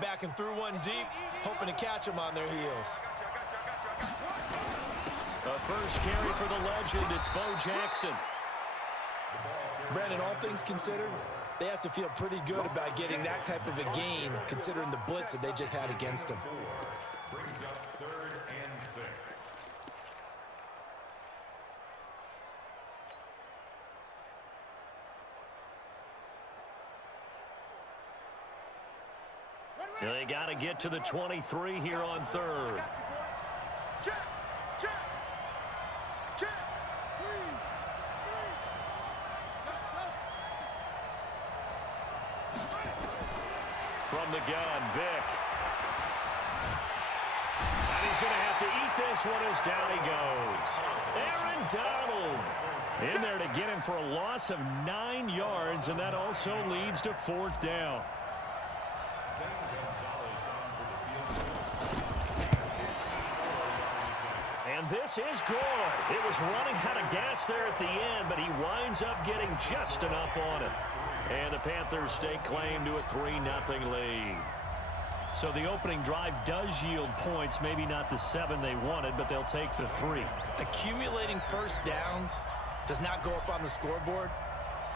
Stepped back and threw one deep, hoping to catch them on their heels. A first carry for the legend. It's Bo Jackson. Brandon, all things considered, they have to feel pretty good about getting that type of a gain, considering the blitz that they just had against them. Brings up 3rd and 6. They got to get to the 23 here on 3rd. From the gun, Vic. And he's going to have to eat this one as down he goes. Aaron Donald in there to get him for a loss of 9 yards, and that also leads to 4th down. And this is good. It was running out of gas there at the end, but he winds up getting just enough on it. And the Panthers stake claim to a 3-0 lead. So the opening drive does yield points, maybe not the 7 they wanted, but they'll take the 3. Accumulating first downs does not go up on the scoreboard,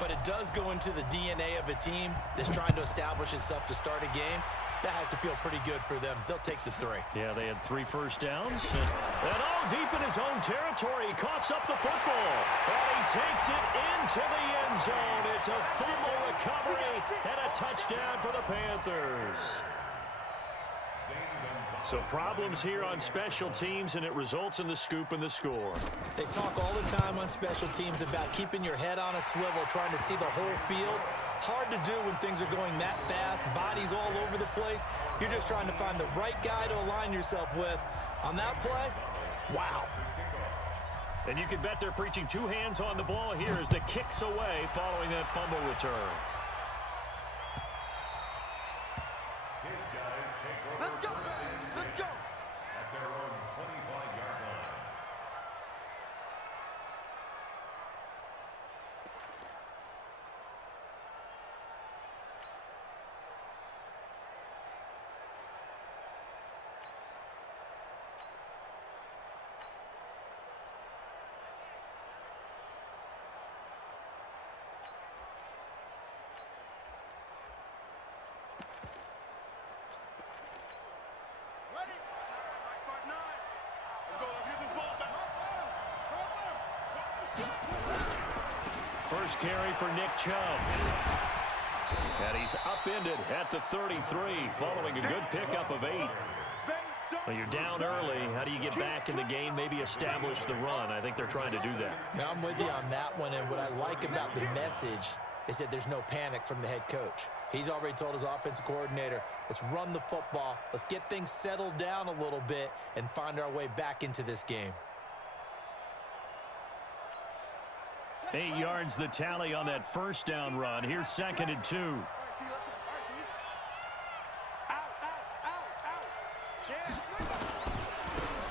but it does go into the DNA of a team that's trying to establish itself to start a game. That has to feel pretty good for them. They'll take the 3. Yeah, they had 3 first downs. And all deep in his own territory. He coughs up the football. And he takes it into the end zone. It's a fumble recovery and a touchdown for the Panthers. So problems here on special teams, and it results in the scoop and the score. They talk all the time on special teams about keeping your head on a swivel, trying to see the whole field. Hard to do when things are going that fast, bodies all over the place. You're just trying to find the right guy to align yourself with. On that play, wow. And you can bet they're preaching 2 hands on the ball here as the kick's away following that fumble return. Let's go. Let's go. At their own 25-yard line. First carry for Nick Chubb. And he's upended at the 33 following a good pickup of 8. Well, you're down early. How do you get back in the game, maybe establish the run? I think they're trying to do that. Now, I'm with you on that one, and what I like about the message is that there's no panic from the head coach. He's already told his offensive coordinator, let's run the football, let's get things settled down a little bit and find our way back into this game. 8 yards the tally on that first down run. Here's 2nd and 2.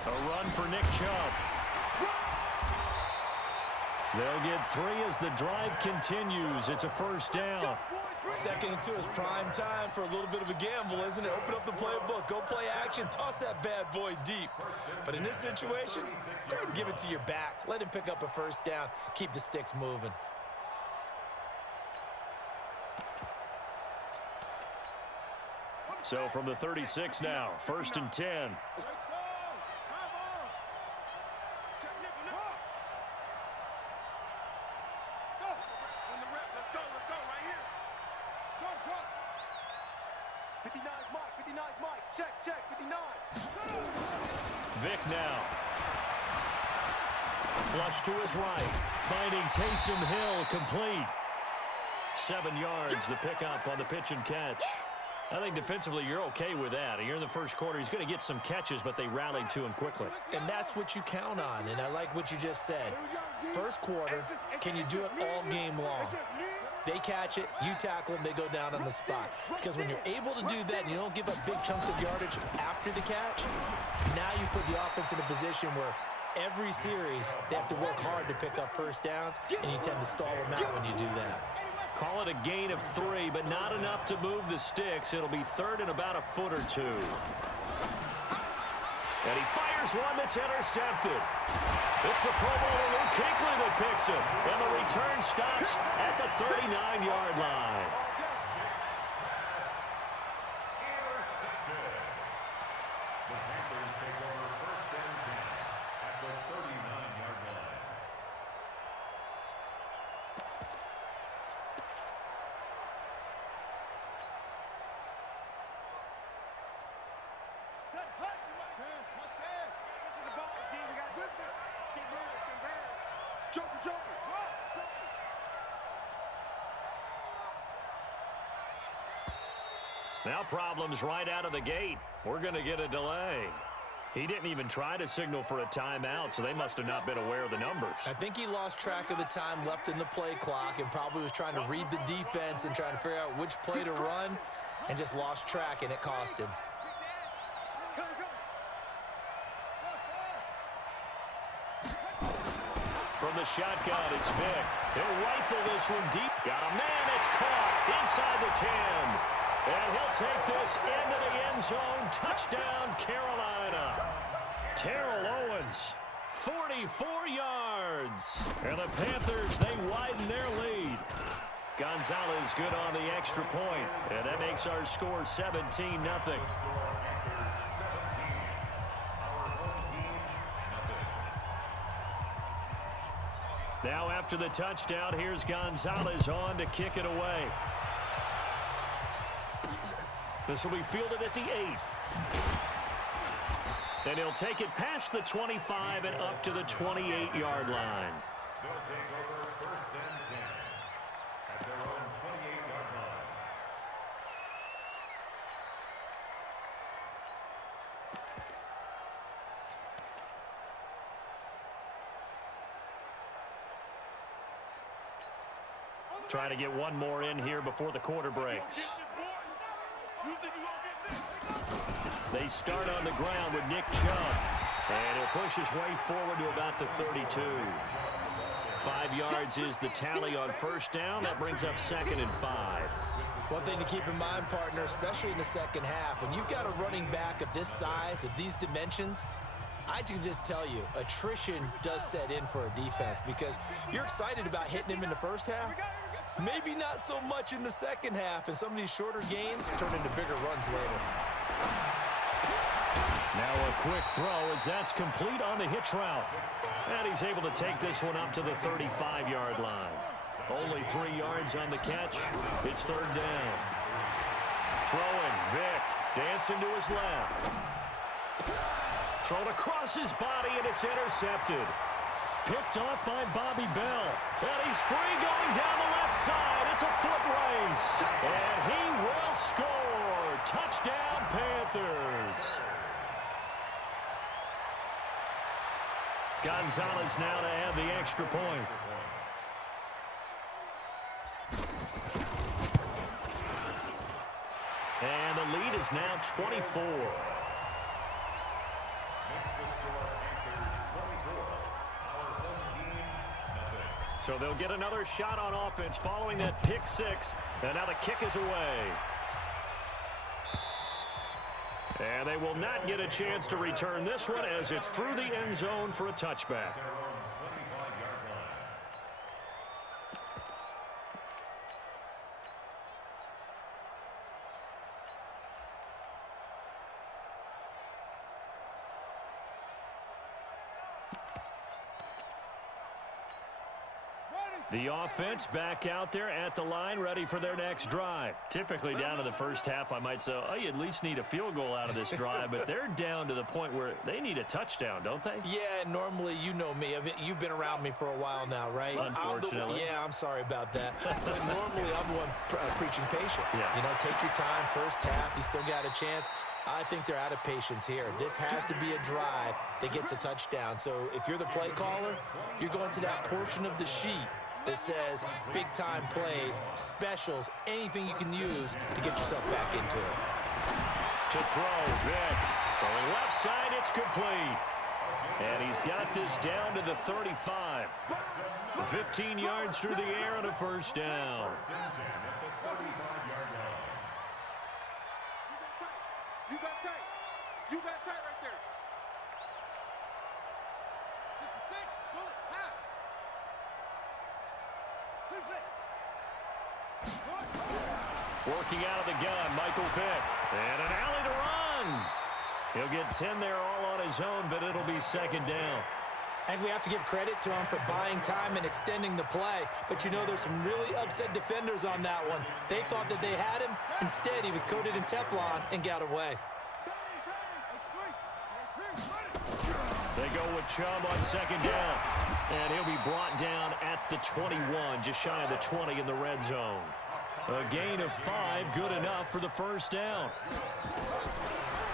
A run for Nick Chubb. They'll get 3 as the drive continues. It's a first down. 2nd and 2 is prime time for a little bit of a gamble, isn't it? Open up the playbook, go play action, toss that bad boy deep. But in this situation, go ahead and give it to your back. Let him pick up a first down. Keep the sticks moving. So from the 36 now, 1st and 10. Vic now. Flush to his right. Finding Taysom Hill complete. 7 yards, the pickup on the pitch and catch. I think defensively you're okay with that. You're in the first quarter. He's going to get some catches, but they rallied to him quickly. And that's what you count on, and I like what you just said. First quarter, can you do it all game long? They catch it, you tackle them, they go down on the spot. Because when you're able to do that and you don't give up big chunks of yardage after the catch, now you put the offense in a position where every series they have to work hard to pick up first downs, and you tend to stall them out when you do that. Call it a gain of 3, but not enough to move the sticks. It'll be third and about a foot or two. And he fires one that's intercepted. It's the Pro Bowler Luke Kuechly that picks it. And the return stops at the 39-yard line. Intercepted. The Panthers take over first and 10 at the 39-yard line. Set, hut, touchdown. Get the ball, G. We got to stay moving. Joker. Run. Now problems right out of the gate. We're going to get a delay. He didn't even try to signal for a timeout, so they must have not been aware of the numbers. I think he lost track of the time left in the play clock and probably was trying to read the defense and trying to figure out which play to run and just lost track, and it cost him. From the shotgun, it's Vick. He'll rifle this one deep. Got a man, it's caught inside the 10. And he'll take this into the end zone. Touchdown, Carolina. Terrell Owens, 44 yards. And the Panthers, they widen their lead. Gonzalez good on the extra point. And that makes our score 17-0. Now after the touchdown, here's Gonzalez on to kick it away. This will be fielded at the 8. And he'll take it past the 25 and up to the 28-yard line. They'll take over first and 10 at their own 28-yard line. Trying to get one more in here before the quarter breaks. They start on the ground with Nick Chubb. And he'll push his way forward to about the 32. 5 yards is the tally on first down. That brings up 2nd and 5. One thing to keep in mind, partner, especially in the second half, when you've got a running back of this size, of these dimensions, I can just tell you, attrition does set in for a defense because you're excited about hitting him in the first half. Maybe not so much in the second half, and some of these shorter gains turn into bigger runs later. Now a quick throw as that's complete on the hitch route. And he's able to take this one up to the 35-yard line. Only 3 yards on the catch. It's third down. Throwing, Vick, dancing to his left. Thrown across his body, and it's intercepted. Picked off by Bobby Bell. And he's free going down the left side. It's a foot race. And he will score. Touchdown, Panthers. Gonzalez now to add the extra point. And the lead is now 24. So they'll get another shot on offense following that pick six. And now the kick is away. And they will not get a chance to return this one as it's through the end zone for a touchback. The offense back out there at the line, ready for their next drive. Typically down to the first half, I might say, oh, you at least need a field goal out of this drive, but they're down to the point where they need a touchdown, don't they? Yeah, normally, you know me. You've been around me for a while now, right? Unfortunately. I'm sorry about that. But normally, I'm the one preaching patience. Yeah. You know, take your time, first half, you still got a chance. I think they're out of patience here. This has to be a drive that gets a touchdown. So if you're the play caller, you're going to that portion of the sheet that says big-time plays, specials, anything you can use to get yourself back into it. To throw, Vick. Throwing left side, it's complete. And he's got this down to the 35. 15 yards through the air and a first down. You got tight. You got tight right there. 66. Bullet. Half. 6. Working out of the gun, Michael Vick. And an alley to run. He'll get 10 there all on his own, but it'll be second down. And we have to give credit to him for buying time and extending the play. But you know, there's some really upset defenders on that one. They thought that they had him. Instead, he was coated in Teflon and got away. They go with Chubb on second down. And he'll be brought down at the 21, just shy of the 20 in the red zone. A gain of 5, good enough for the first down.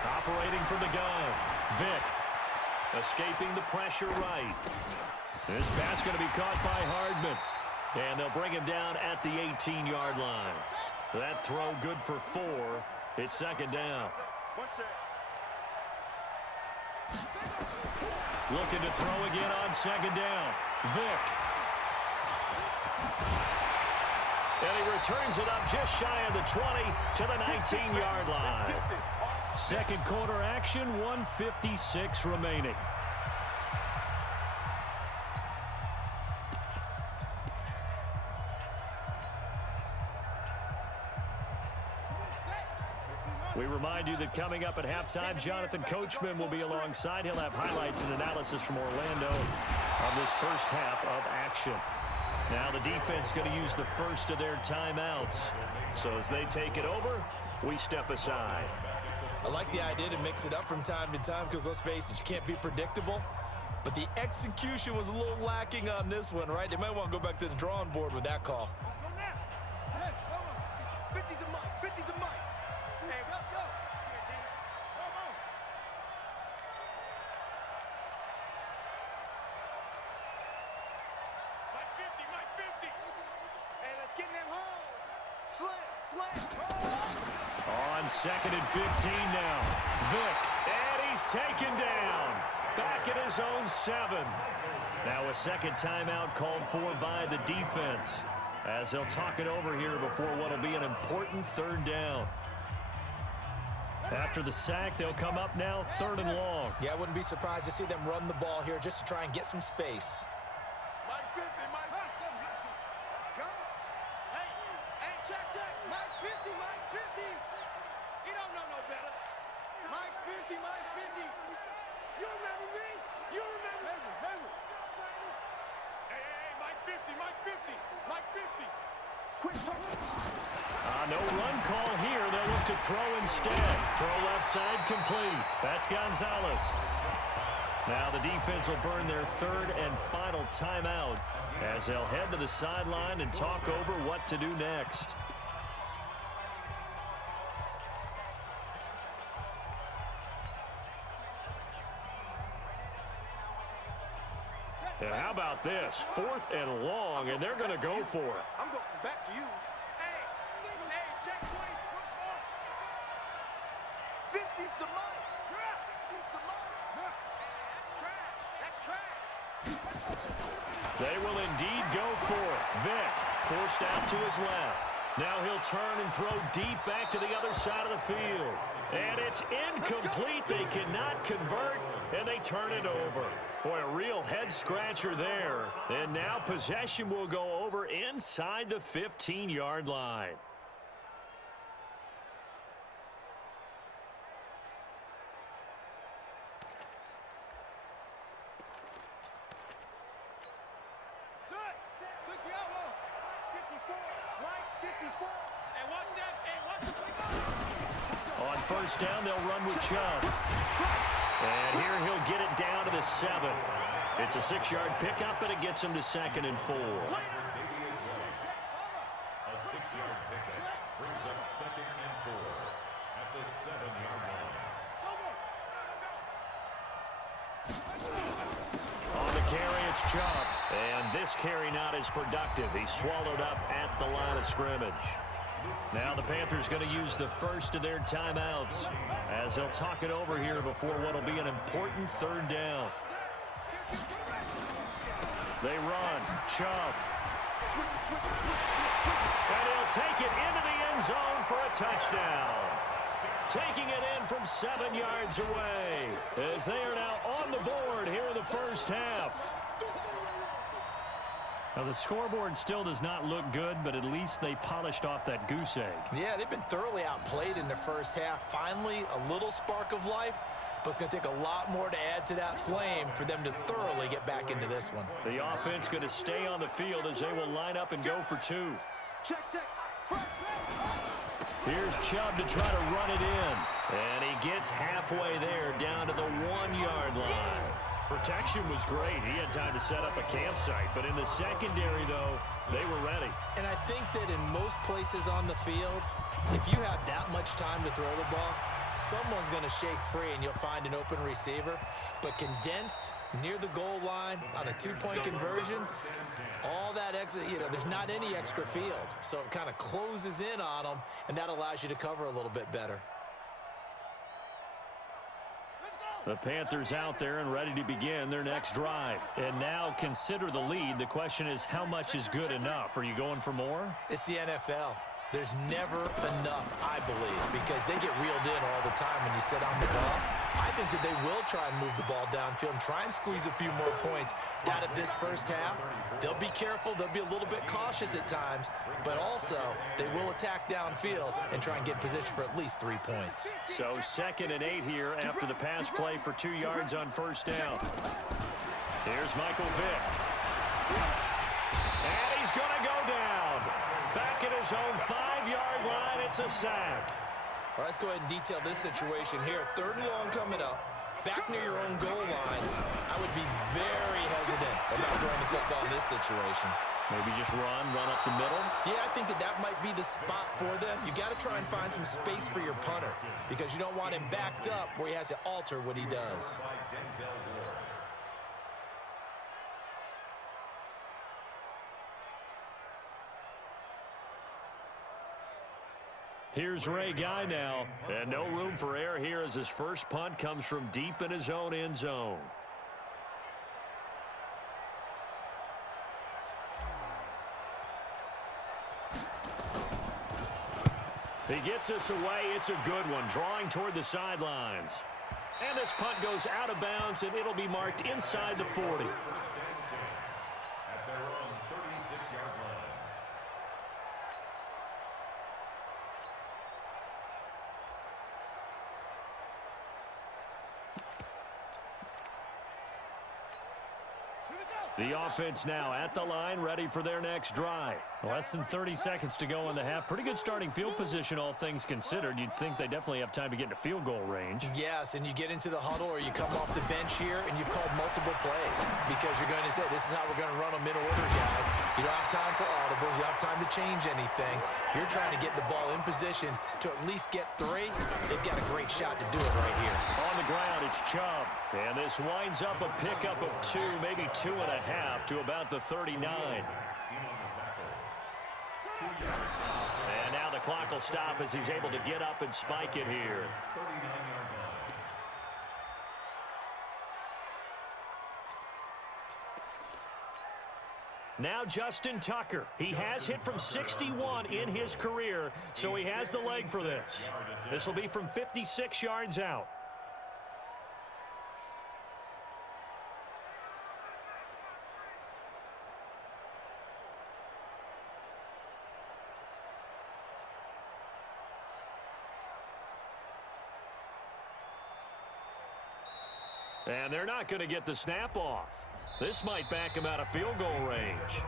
Operating from the gun, Vick. Escaping the pressure right. This pass going to be caught by Hardman. And they'll bring him down at the 18-yard line. That throw good for 4. It's second down. Looking to throw again on second down. Vick. And he returns it up just shy of the 20 to the 19-yard line. Second quarter action, 1:56 remaining. We remind you that coming up at halftime, Jonathan Coachman will be alongside. He'll have highlights and analysis from Orlando of this first half of action. Now the defense going to use the first of their timeouts. So as they take it over, we step aside. I like the idea to mix it up from time to time because, let's face it, you can't be predictable. But the execution was a little lacking on this one, right? They might want to go back to the drawing board with that call. 50 to Mike. 50 to Mike. Hey, go. Come on. Mike 50. Hey, let's get in them holes. Slam. On second and 15 now. Vick, and he's taken down. Back at his own 7. Now a second timeout called for by the defense, as they'll talk it over here before what will be an important third down. After the sack, they'll come up now 3rd and long. Yeah, I wouldn't be surprised to see them run the ball here just to try and get some space. Mike 50. Let's go. Hey, check. Mike 50. You don't know no better. Mike's 50. You remember me? Hey, Mike 50. Mike 50. Quick talk. No run call here. They'll look to throw instead. Throw left side complete. That's Gonzalez. Now the defense will burn their 3rd and final timeout as they'll head to the sideline and talk over what to do next. And how about this? 4th and long, and they're going to go for it. I'm going back to you. Hey, check 20. 50's the Mike. That's trash. They will indeed go for it. Vick forced out to his left. Now he'll turn and throw deep back to the other side of the field. And it's incomplete. They cannot convert, and they turn it over. Boy, a real head-scratcher there. And now possession will go over inside the 15-yard line. On first down, they'll run with Chubb. And here he'll get it down to the 7. It's a 6-yard pickup, and it gets him to 2nd and 4. A 6-yard pickup brings up 2nd and 4 at the 7-yard line. On the carry, it's Chubb. And this carry not as productive. He's swallowed up at the line of scrimmage. Now the Panthers going to use the first of their timeouts as they'll talk it over here before what will be an important 3rd down. They run. Chubb. And he'll take it into the end zone for a touchdown. Taking it in from 7 yards away as they are now on the board here in the first half. Now, the scoreboard still does not look good, but at least they polished off that goose egg. Yeah, they've been thoroughly outplayed in the first half. Finally, a little spark of life, but it's going to take a lot more to add to that flame for them to thoroughly get back into this one. The offense going to stay on the field as they will line up and go for two. Check. Here's Chubb to try to run it in. And he gets halfway there down to the 1-yard line. Protection was great. He had time to set up a campsite. But in the secondary, though, they were ready. And I think that in most places on the field, if you have that much time to throw the ball, someone's going to shake free and you'll find an open receiver. But condensed near the goal line on a 2-point conversion, all that extra, there's not any extra field. So it kind of closes in on them, and that allows you to cover a little bit better. The Panthers out there and ready to begin their next drive. And now consider the lead. The question is, how much is good enough? Are you going for more? It's the NFL. There's never enough, I believe, because they get reeled in all the time when you sit on the ball. I think that they will try and move the ball downfield and try and squeeze a few more points out of this first half. They'll be careful. They'll be a little bit cautious at times, but also they will attack downfield and try and get in position for at least 3 points. So 2nd and 8 here after the pass play for 2 yards on first down. Here's Michael Vick. And he's going to go down. Back at his own 5-yard line, it's a sack. Well, let's go ahead and detail this situation here. 3rd and long coming up. Back near your own goal line. I would be very hesitant about throwing the football in this situation. Maybe just run up the middle? Yeah, I think that might be the spot for them. You got to try and find some space for your punter because you don't want him backed up where he has to alter what he does. Here's Ray Guy now, and no room for error here as his first punt comes from deep in his own end zone. He gets us away. It's a good one, drawing toward the sidelines. And this punt goes out of bounds, and it'll be marked inside the 40. The offense now at the line, ready for their next drive. Less than 30 seconds to go in the half. Pretty good starting field position, all things considered. You'd think they definitely have time to get into field goal range. Yes, and you get into the huddle or you come off the bench here and you've called multiple plays because you're going to say, this is how we're going to run them in order, guys. You don't have time for audibles. You don't have time to change anything. You're trying to get the ball in position to at least get 3. They've got a great shot to do it right here. On the ground, it's Chubb. And this winds up a pickup of 2, maybe 2.5 to about the 39. And now the clock will stop as he's able to get up and spike it here. Now Justin Tucker. He has hit from 61 in his career, so he has the leg for this. This will be from 56 yards out. And they're not going to get the snap off. This might back him out of field goal range.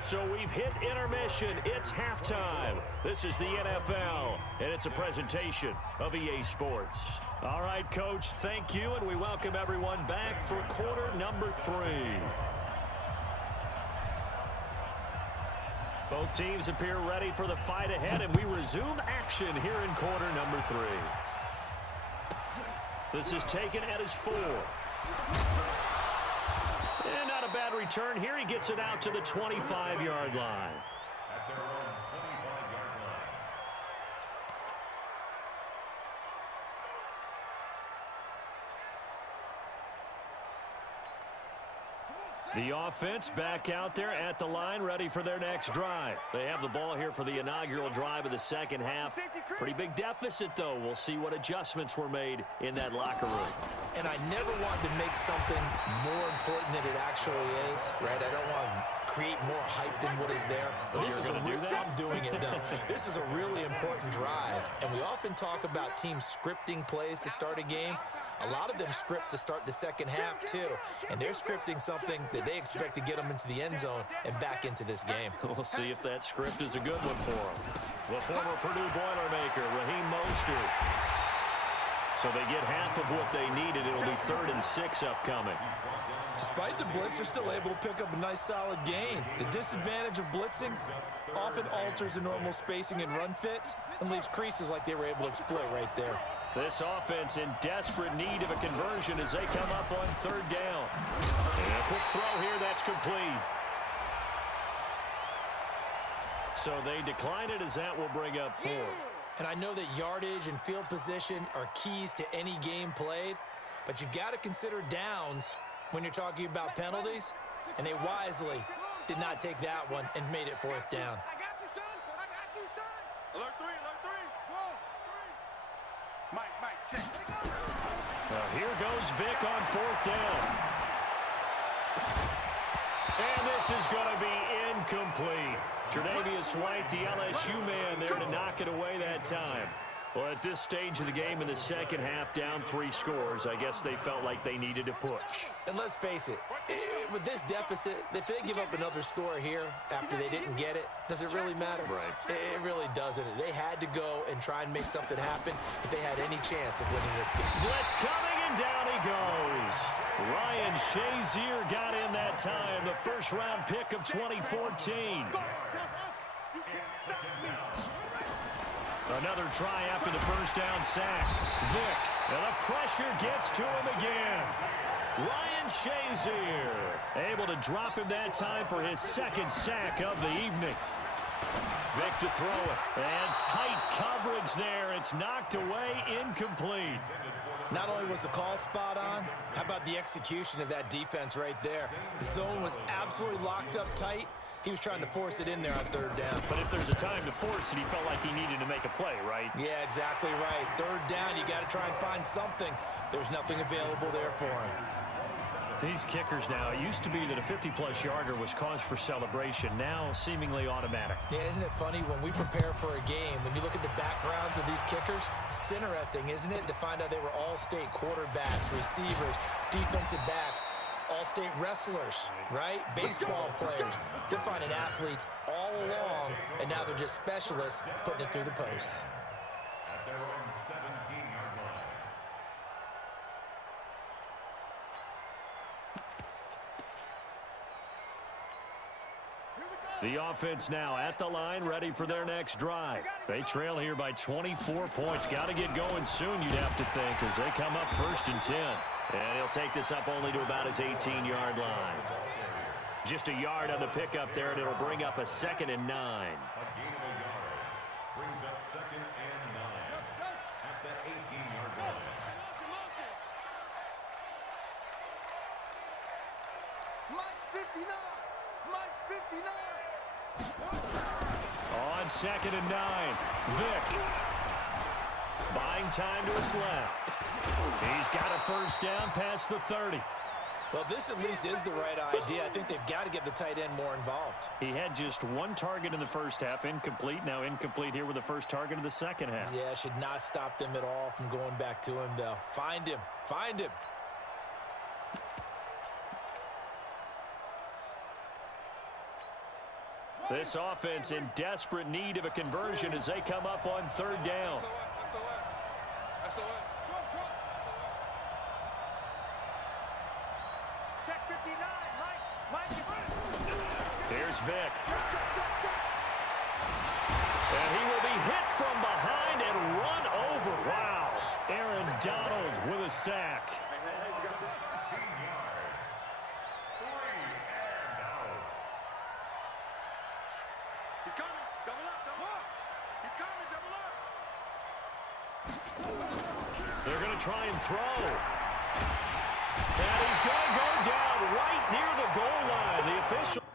So we've hit intermission. It's halftime. This is the NFL, and it's a presentation of EA Sports. All right, Coach, thank you, and we welcome everyone back for quarter number 3. Both teams appear ready for the fight ahead, and we resume action here in quarter number 3. This is taken at his 4. And not a bad return here. He gets it out to the 25-yard line. At their own 25-yard line. The offense back out there at the line, ready for their next drive. They have the ball here for the inaugural drive of the second half. Pretty big deficit, though. We'll see what adjustments were made in that locker room. And I never wanted to make something more important than it actually is, right? I don't want to create more hype than what is there. But this is I'm doing it, though. This is a really important drive, and we often talk about teams scripting plays to start a game. A lot of them script to start the second half, too, and they're scripting something that they expect to get them into the end zone and back into this game. We'll see if that script is a good one for them. The former Purdue Boilermaker, Raheem Mostert. So they get half of what they needed. It'll be 3rd and 6 upcoming. Despite the blitz, they're still able to pick up a nice, solid gain. The disadvantage of blitzing often alters the normal spacing and run fits and leaves creases like they were able to exploit right there. This offense in desperate need of a conversion as they come up on 3rd down. And a quick throw here, that's complete. So they decline it as that will bring up 4th. And I know that yardage and field position are keys to any game played, but you've got to consider downs when you're talking about penalties, and they wisely did not take that one and made it 4th down. I got you, son. I got you, son. Alert 3, alert 3. Whoa, 3. Mike, check. Here goes Vic on 4th down. And this is going to be incomplete. Tre'Davious White, the LSU man there to knock it away that time. Well, at this stage of the game in the second half, down 3 scores, I guess they felt like they needed to push. And let's face it, with this deficit, if they give up another score here after they didn't get it, does it really matter? Right. It really doesn't. They had to go and try and make something happen if they had any chance of winning this game. Blitz coming, and down he goes. Ryan Shazier got in that time, the first-round pick of 2014. Another try after the first down sack. Vic, and the pressure gets to him again. Ryan Shazier able to drop him that time for his 2nd sack of the evening. Vic to throw it, and tight coverage there. It's knocked away, incomplete. Not only was the call spot on, how about the execution of that defense right there? The zone was absolutely locked up tight. He was trying to force it in there on 3rd down. But if there's a time to force it, he felt like he needed to make a play, right? Yeah, exactly right. 3rd down, you got to try and find something. There's nothing available there for him. These kickers now, it used to be that a 50-plus yarder was cause for celebration. Now, seemingly automatic. Yeah, isn't it funny when we prepare for a game, when you look at the backgrounds of these kickers, it's interesting, isn't it, to find out they were all-state quarterbacks, receivers, defensive backs, all-state wrestlers, right? Baseball players. You're finding athletes all along, and now they're just specialists putting it through the posts. At their own 17-yard line. The offense now at the line, ready for their next drive. They trail here by 24 points. Got to get going soon, you'd have to think, as they come up 1st and 10. And he'll take this up only to about his 18-yard line. Just a yard on the pickup there, and it'll bring up a 2nd and 9. A gain of a yard. Brings up 2nd and 9 at the 18-yard line. Mike's 59. Mike's 59. On 2nd and 9, Vic. Buying time to his left. He's got a first down past the 30. Well, this at least is the right idea. I think they've got to get the tight end more involved. He had just 1 target in the first half, incomplete. Now incomplete here with the first target of the second half. Yeah, should not stop them at all from going back to him, though. Find him. Find him. This offense in desperate need of a conversion as they come up on 3rd down. Check 59. Mike is Here's Vic. And he will be hit from behind and run over. Wow. Aaron Donald with a sack. 15 yards. 3 and out. He's coming. Double up, double up. He's coming, double up. They're going to try and throw. And he's going to go down right near the goal line. The official